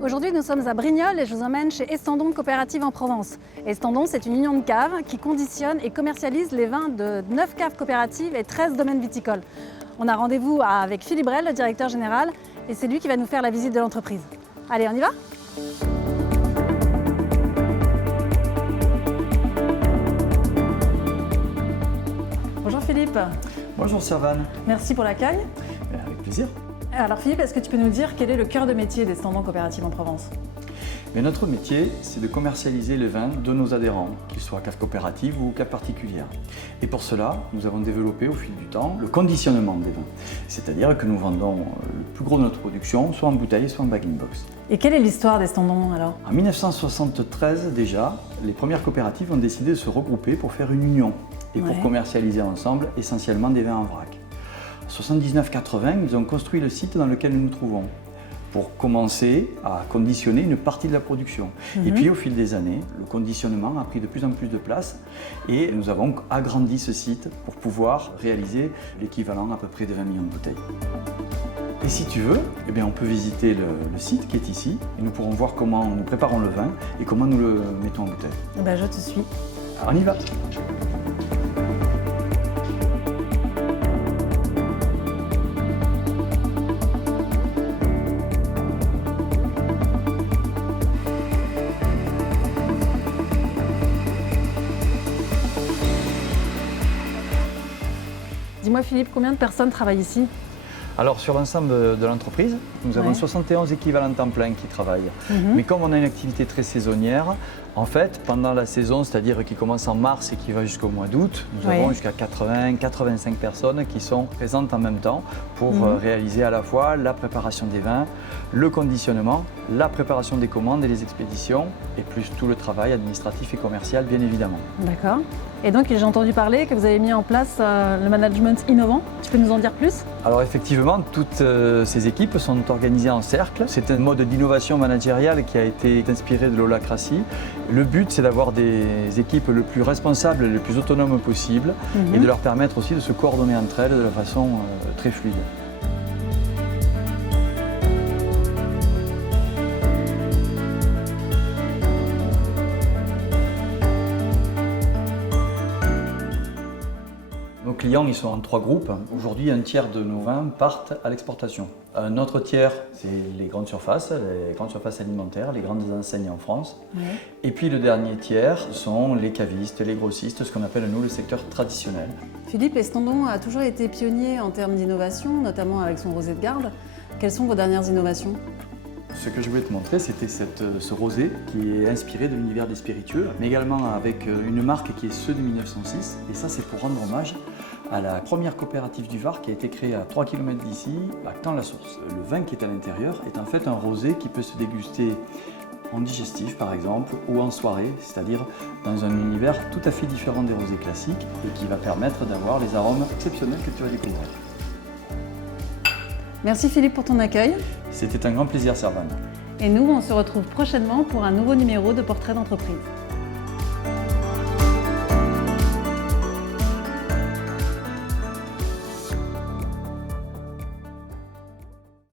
Aujourd'hui, nous sommes à Brignoles et je vous emmène chez Estendon Coopérative en Provence. Estendon, c'est une union de caves qui conditionne et commercialise les vins de 9 caves coopératives et 13 domaines viticoles. On a rendez-vous avec Philippe Brel, le directeur général, et c'est lui qui va nous faire la visite de l'entreprise. Allez, on y va ? Bonjour Philippe. Bonjour Servane. Merci pour l'accueil. Avec plaisir. Alors Philippe, est-ce que tu peux nous dire quel est le cœur de métier d'Estendon Coopérative en Provence ? Mais notre métier, c'est de commercialiser les vins de nos adhérents, qu'ils soient caves coopératives ou caves particulières. Et pour cela, nous avons développé au fil du temps le conditionnement des vins. C'est-à-dire que nous vendons le plus gros de notre production, soit en bouteille, soit en bag-in-box. Et quelle est l'histoire d'Estendon alors ? En 1973 déjà, les premières coopératives ont décidé de se regrouper pour faire une union et pour commercialiser ensemble essentiellement des vins en vrac. En 79-80, ils ont construit le site dans lequel nous nous trouvons pour commencer à conditionner une partie de la production. Et puis au fil des années, le conditionnement a pris de plus en plus de place et nous avons agrandi ce site pour pouvoir réaliser l'équivalent à peu près de 20 millions de bouteilles. Et si tu veux, eh bien, on peut visiter le site qui est ici et nous pourrons voir comment nous préparons le vin et comment nous le mettons en bouteille. Je te suis. Alors, on y va. Dis-moi Philippe, combien de personnes travaillent ici ? Alors sur l'ensemble de l'entreprise, nous avons 71 équivalents temps plein qui travaillent. Mais comme on a une activité très saisonnière, en fait, pendant la saison, c'est-à-dire qui commence en mars et qui va jusqu'au mois d'août, nous avons jusqu'à 80-85 personnes qui sont présentes en même temps pour réaliser à la fois la préparation des vins, le conditionnement, la préparation des commandes et les expéditions, et plus tout le travail administratif et commercial, bien évidemment. D'accord. Et donc, j'ai entendu parler que vous avez mis en place le management innovant. Tu peux nous en dire plus ? Alors effectivement, toutes ces équipes sont organisées en cercle. C'est un mode d'innovation managériale qui a été inspiré de l'holacratie. Le but, c'est d'avoir des équipes le plus responsables et le plus autonomes possible et de leur permettre aussi de se coordonner entre elles de façon très fluide. Nos clients, ils sont en 3 groupes. Aujourd'hui, un tiers de nos vins partent à l'exportation. Un autre tiers, c'est les grandes surfaces alimentaires, les grandes enseignes en France. Et puis le dernier tiers sont les cavistes, les grossistes, ce qu'on appelle nous le secteur traditionnel. Philippe, Estendon a toujours été pionnier en termes d'innovation, notamment avec son rosé de garde. Quelles sont vos dernières innovations ? Ce que je voulais te montrer, c'était ce rosé qui est inspiré de l'univers des spiritueux, mais également avec une marque qui est ceux de 1906. Et ça, c'est pour rendre hommage à la première coopérative du Var qui a été créée à 3 km d'ici, à Caen-la-Source. Le vin qui est à l'intérieur est en fait un rosé qui peut se déguster en digestif par exemple, ou en soirée, c'est-à-dire dans un univers tout à fait différent des rosés classiques et qui va permettre d'avoir les arômes exceptionnels que tu vas découvrir. Merci Philippe pour ton accueil. C'était un grand plaisir, Servane. Et nous, on se retrouve prochainement pour un nouveau numéro de Portrait d'entreprise.